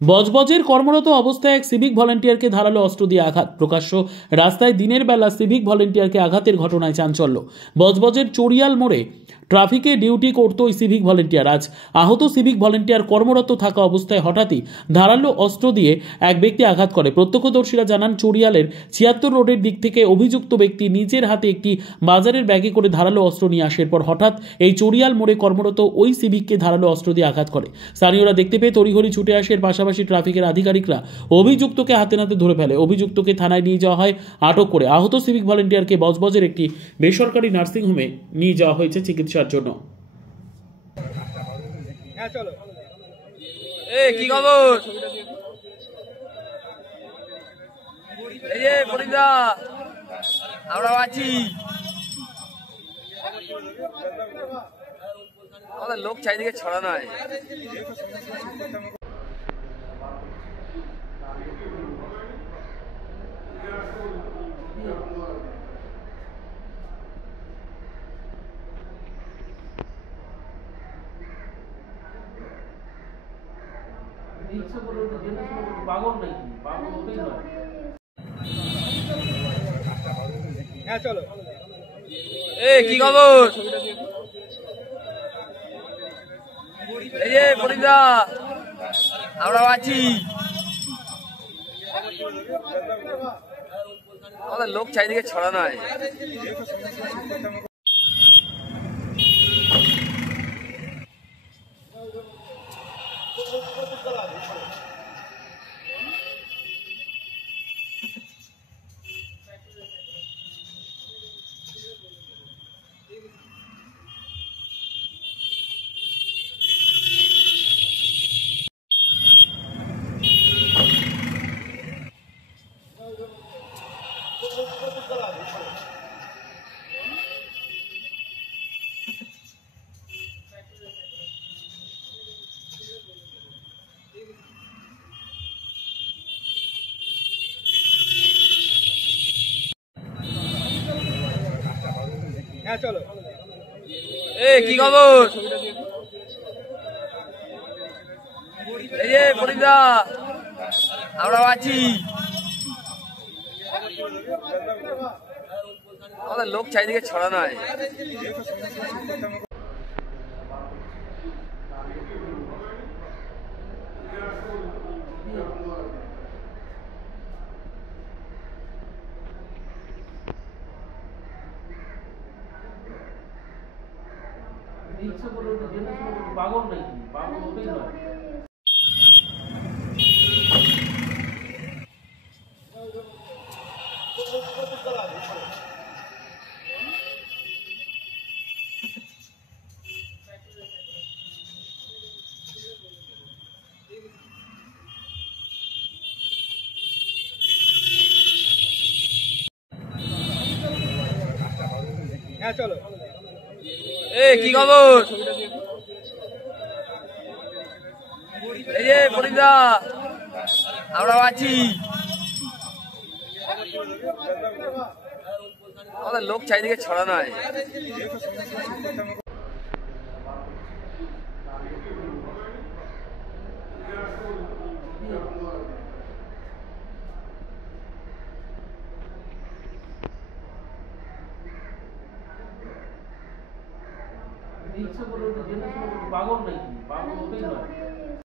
বজবজের কর্মরত অবস্থায় এক সিভিক ভলেন্টিয়ারকে ধারালো অস্ত্র দিয়ে আঘাত। প্রকাশ্য রাস্তায় দিনের বেলা সিভিক ভলেন্টিয়ারকে আঘাতের ঘটনায় চাঞ্চল্য। বজবজের চড়িয়াল মোড়ে ট্রাফিকে ডিউটি করত ওই সিভিক ভলেন্টিয়ার। আজ আহত সিভিক ভলেন্টিয়ার কর্মরত থাকা অবস্থায় হঠাৎই ধারালো অস্ত্র দিয়ে এক ব্যক্তি আঘাত করে। প্রত্যক্ষদর্শীরা জানান, চড়িয়ালের 76 রোডের দিক থেকে অভিযুক্ত ব্যক্তি নিজের হাতে একটি বাজারের ব্যাগে করে ধারালো অস্ত্র নিয়ে আসে। এরপর হঠাৎ এই চড়িয়াল মোড়ে কর্মরত ওই সিভিককে ধারালো অস্ত্র দিয়ে আঘাত করে। স্থানীয়রা দেখতে পেয়ে তড়িঘড়ি ছুটে আসে। এর পাশাপাশি ট্রাফিকের আধিকারিকরা অভিযুক্তকে হাতে নাতে ধরে ফেলে। অভিযুক্তকে থানায় নিয়ে যাওয়া হয় আটক করে। আহত সিভিক ভলেন্টিয়ারকে বজবজের একটি বেসরকারি নার্সিংহোমে নিয়ে যাওয়া হয়েছে চিকিৎসার জন্য। কি খবর? এই যে ফরিদা, আমরা আছি। আমাদের লোক চারিদিকে ছড়ানো হয়। পাগল নাকি? পাগল হতেই নয়। চলো। কি খবর? এই যে ফরিদা, আমরা আছি। আমাদের লোক চারিদিকে ছড়ানো হয়। চলো। কি খবর? এই যে ফরিদা, আমরা আছি। আমাদের লোক চারিদিকে ছড়ানো হয়। পাগল নাকি? পাগল হতেই নয়। চলো। কি খবর? এই যে ফরিদা, আমরা আছি। আমাদের লোক চারিদিকে ছড়ানো হয়। পাগল নাকি? পাগল হতেই নয়।